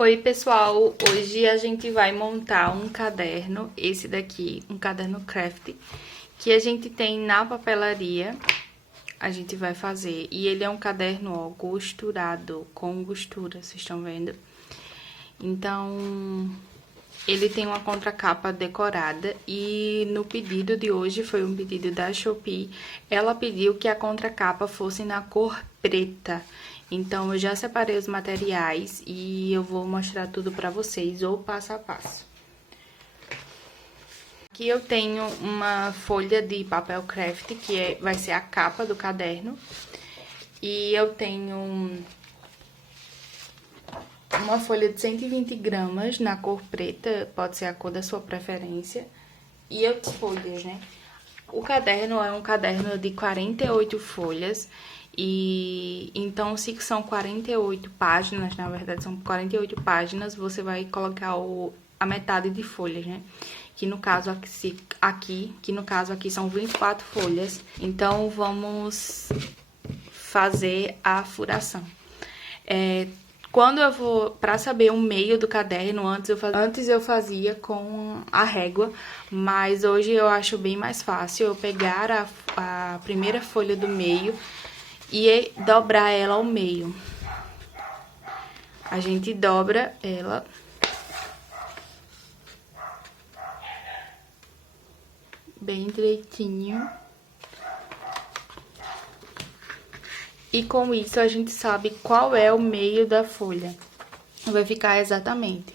Oi pessoal, hoje a gente vai montar um caderno, esse daqui, um caderno craft, que a gente tem na papelaria, a gente vai fazer. E ele é um caderno, ó, costurado, com costura, vocês estão vendo? Então, ele tem uma contracapa decorada e no pedido de hoje, foi um pedido da Shopee, ela pediu que a contracapa fosse na cor preta. Então, eu já separei os materiais e eu vou mostrar tudo pra vocês, ou passo a passo. Aqui eu tenho uma folha de papel craft, que vai ser a capa do caderno. E eu tenho uma folha de 120 gramas na cor preta, pode ser a cor da sua preferência. E outras folhas, né? O caderno é um caderno de 48 folhas. E então, se são 48 páginas, na verdade são 48 páginas, você vai colocar a metade de folhas, né? Que no caso aqui são 24 folhas. Então, vamos fazer a furação. Quando eu vou, para saber o meio do caderno, antes eu fazia com a régua, mas hoje eu acho bem mais fácil eu pegar a primeira folha do meio e dobrar ela ao meio. A gente dobra ela. Bem direitinho. E com isso a gente sabe qual é o meio da folha. Vai ficar exatamente.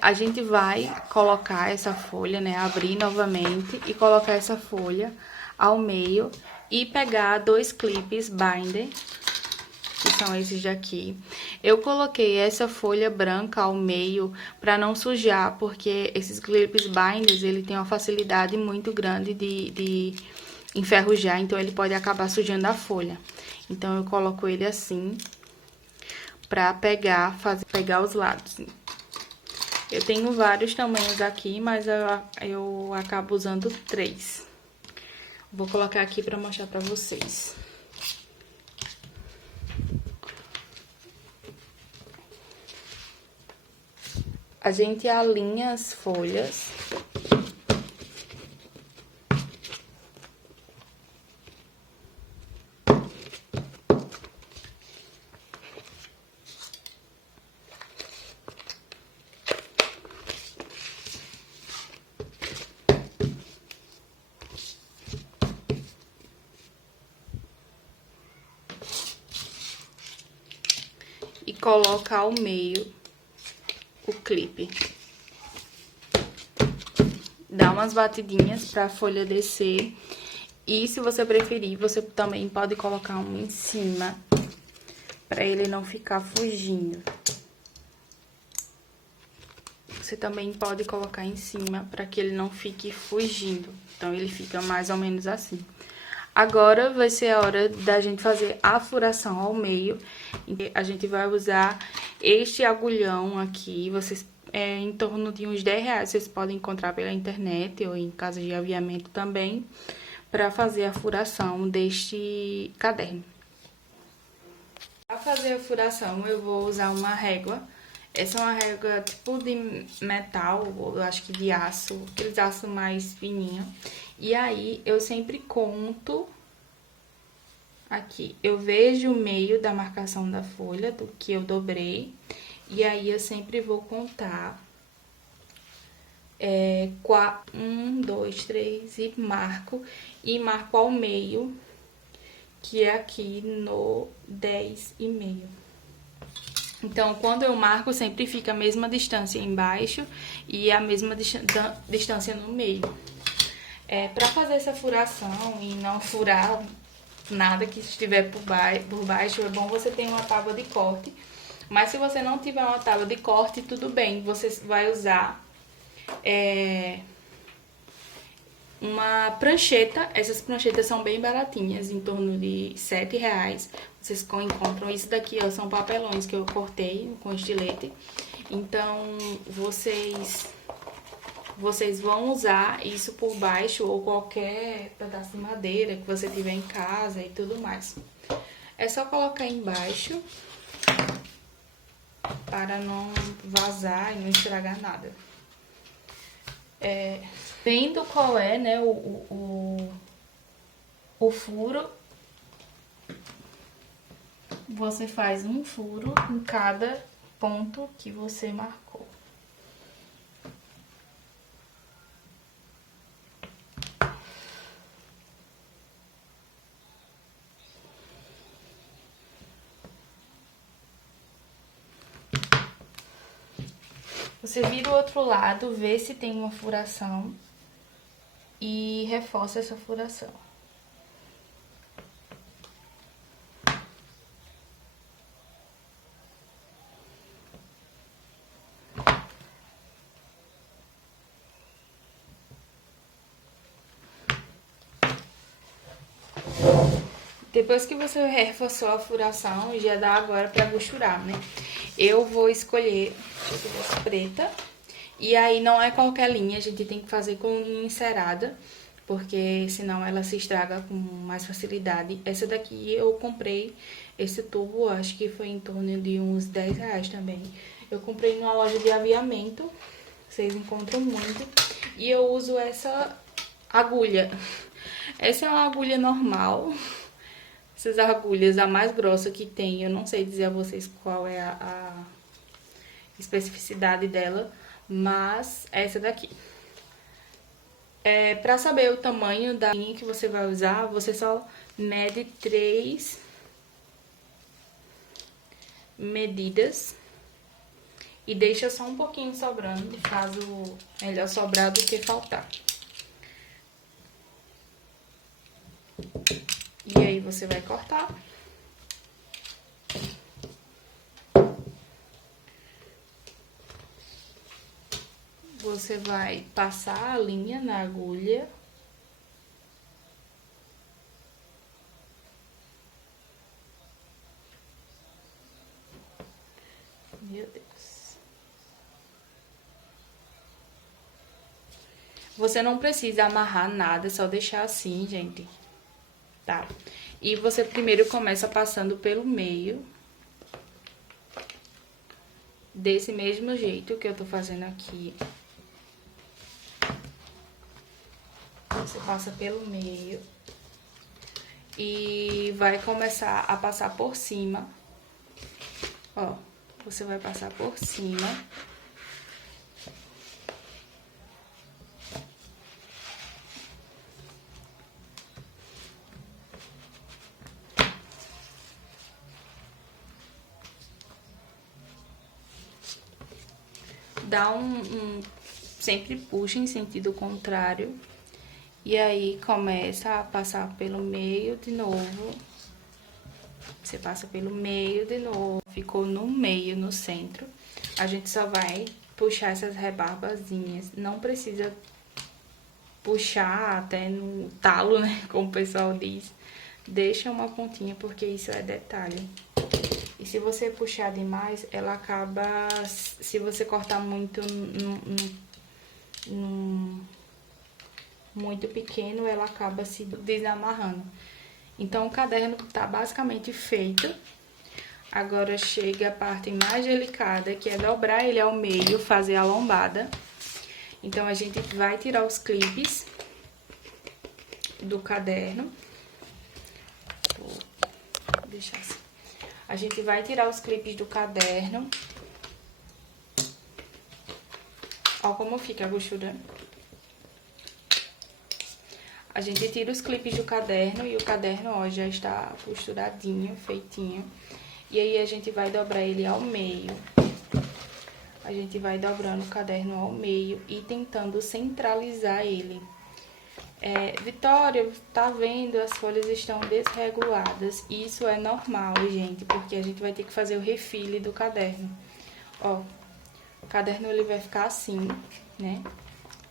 A gente vai colocar essa folha, né? Abrir novamente e colocar essa folha ao meio. E pegar dois clipes binder, que são esses daqui. Eu coloquei essa folha branca ao meio para não sujar, porque esses clipes binders, ele tem uma facilidade muito grande de enferrujar, então ele pode acabar sujando a folha. Então, eu coloco ele assim, pra pegar os lados. Eu tenho vários tamanhos aqui, mas eu acabo usando 3. Vou colocar aqui pra mostrar pra vocês. A gente alinha as folhas. E coloca ao meio o clipe. Dá umas batidinhas pra folha descer. E se você preferir, você também pode colocar um em cima, pra ele não ficar fugindo. Você também pode colocar em cima pra que ele não fique fugindo. Então, ele fica mais ou menos assim. Agora, vai ser a hora da gente fazer a furação ao meio. A gente vai usar este agulhão aqui, em torno de uns R$10, vocês podem encontrar pela internet ou em casas de aviamento também, para fazer a furação deste caderno. Para fazer a furação, eu vou usar uma régua. Essa é uma régua tipo de metal, ou eu acho que de aço, aqueles aços mais fininhos. E aí, eu sempre conto aqui. Eu vejo o meio da marcação da folha, do que eu dobrei. E aí, eu sempre vou contar 1, 2, 3 e marco ao meio, que é aqui no 10,5. Então, quando eu marco, sempre fica a mesma distância embaixo e a mesma distância no meio. Pra fazer essa furação e não furar nada que estiver por baixo, é bom você ter uma tábua de corte. Mas se você não tiver uma tábua de corte, tudo bem, você vai usar uma prancheta. Essas pranchetas são bem baratinhas, em torno de R$7. Vocês encontram isso daqui, ó, são papelões que eu cortei com estilete. Então, vocês vão usar isso por baixo ou qualquer pedaço de madeira que você tiver em casa e tudo mais. É só colocar embaixo, para não vazar e não estragar nada. Vendo qual é, né, o furo, você faz um furo em cada ponto que você marcou. Você vira o outro lado, vê se tem uma furação e reforça essa furação. Depois que você reforçou a furação, já dá agora pra costurar, né? Eu vou escolher, deixa eu ver essa preta. E aí não é qualquer linha, a gente tem que fazer com linha encerada, porque senão ela se estraga com mais facilidade. Essa daqui eu comprei, esse tubo, acho que foi em torno de uns 10 reais também. Eu comprei numa loja de aviamento, vocês encontram muito. E eu uso essa agulha. Essa é uma agulha normal. Essas agulhas, a mais grossa que tem, eu não sei dizer a vocês qual é a especificidade dela, mas é essa daqui. Pra saber o tamanho da linha que você vai usar, você só mede 3 medidas e deixa só um pouquinho sobrando, caso melhor sobrar do que faltar. E aí você vai cortar. Você vai passar a linha na agulha. Meu Deus. Você não precisa amarrar nada, é só deixar assim, gente. Tá? E você primeiro começa passando pelo meio. Desse mesmo jeito que eu tô fazendo aqui. Você passa pelo meio. E vai começar a passar por cima. Ó, você vai passar por cima. Dá sempre puxa em sentido contrário. E aí, começa a passar pelo meio de novo. Você passa pelo meio de novo. Ficou no meio, no centro. A gente só vai puxar essas rebarbazinhas. Não precisa puxar até no talo, né? Como o pessoal diz. Deixa uma pontinha, porque isso é detalhe. E se você puxar demais, ela acaba... Se você cortar muito muito pequeno, ela acaba se desamarrando. Então, o caderno tá basicamente feito. Agora chega a parte mais delicada, que é dobrar ele ao meio, fazer a lombada. Então, a gente vai tirar os clipes do caderno. Vou deixar assim. A gente vai tirar os clipes do caderno. Ó como fica a costura. A gente tira os clipes do caderno e o caderno, ó, já está costuradinho, feitinho. E aí, a gente vai dobrar ele ao meio. A gente vai dobrando o caderno ao meio e tentando centralizar ele. Vitória, tá vendo? As folhas estão desreguladas. Isso é normal, gente, porque a gente vai ter que fazer o refile do caderno. Ó, o caderno ele vai ficar assim, né?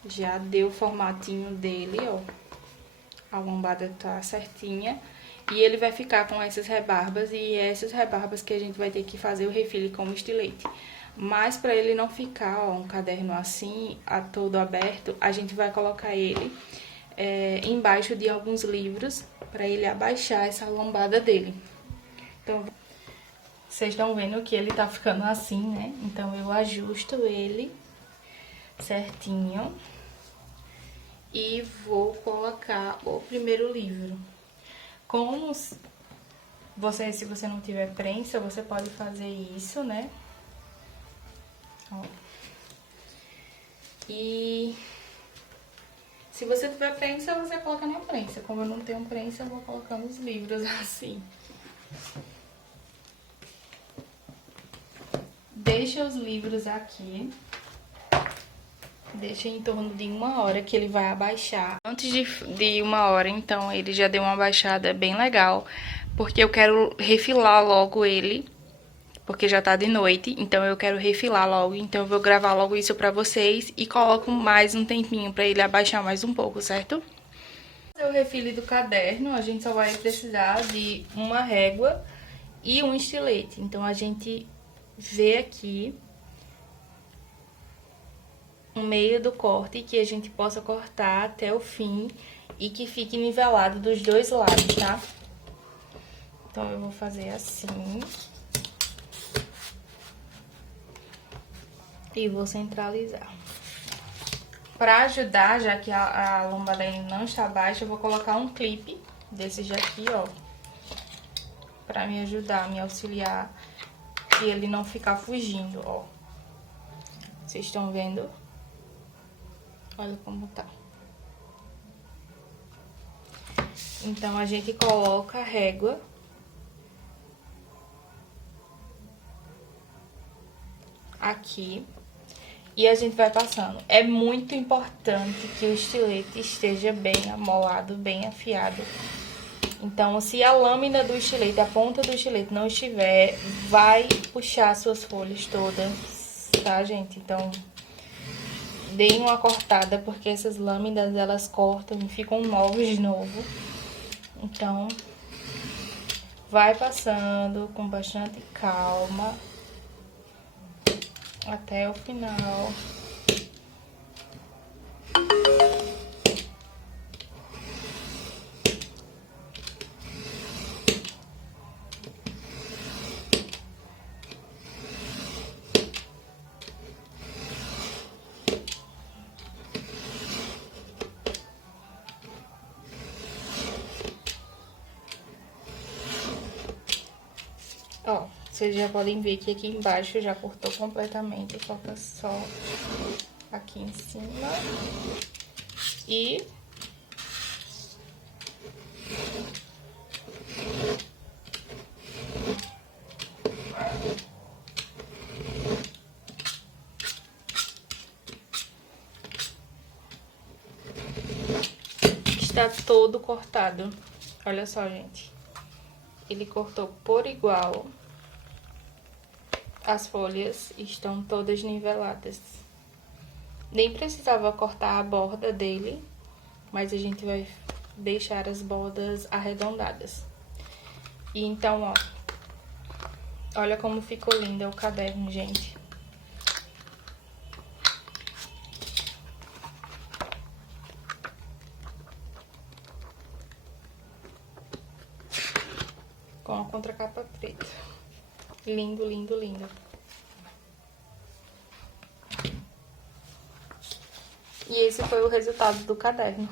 Já deu o formatinho dele, ó. A lombada tá certinha. E ele vai ficar com essas rebarbas. E essas rebarbas que a gente vai ter que fazer o refile com o estilete. Mas pra ele não ficar, ó, um caderno assim, todo aberto, a gente vai colocar ele embaixo de alguns livros, pra ele abaixar essa lombada dele. Então, Vocês estão vendo que ele tá ficando assim, né? Então eu ajusto ele certinho e vou colocar o primeiro livro. Como se você não tiver prensa, você pode fazer isso, né? Ó. E se você tiver prensa, você coloca na prensa. Como eu não tenho prensa, eu vou colocando os livros assim. Deixa os livros aqui. Deixa em torno de 1 hora que ele vai abaixar. Antes de 1 hora, então, ele já deu uma abaixada bem legal. Porque eu quero refilar logo ele. Porque já tá de noite, então eu quero refilar logo. Então eu vou gravar logo isso pra vocês e coloco mais um tempinho pra ele abaixar mais um pouco, certo? O refile do caderno, a gente só vai precisar de uma régua e um estilete. Então a gente vê aqui o meio do corte, que a gente possa cortar até o fim e que fique nivelado dos dois lados, tá? Então eu vou fazer assim. E vou centralizar. Pra ajudar, já que a lombada ainda não está baixa, eu vou colocar um clipe desses daqui, ó. Pra me ajudar, me auxiliar, que ele não ficar fugindo, ó. Vocês estão vendo? Olha como tá. Então, a gente coloca a régua. Aqui. E a gente vai passando. É muito importante que o estilete esteja bem amolado, bem afiado. Então, se a lâmina do estilete, a ponta do estilete não estiver, vai puxar suas folhas todas, tá, gente? Então, deem uma cortada, porque essas lâminas, elas cortam e ficam novas de novo. Então, vai passando com bastante calma até o final. Ó, vocês já podem ver que aqui embaixo já cortou completamente, falta só aqui em cima. E está todo cortado. Olha só, gente. Ele cortou por igual. As folhas estão todas niveladas. Nem precisava cortar a borda dele, mas a gente vai deixar as bordas arredondadas. E então, ó, olha como ficou lindo o caderno, gente. Com a contracapa preta. Lindo, lindo, lindo. E esse foi o resultado do caderno.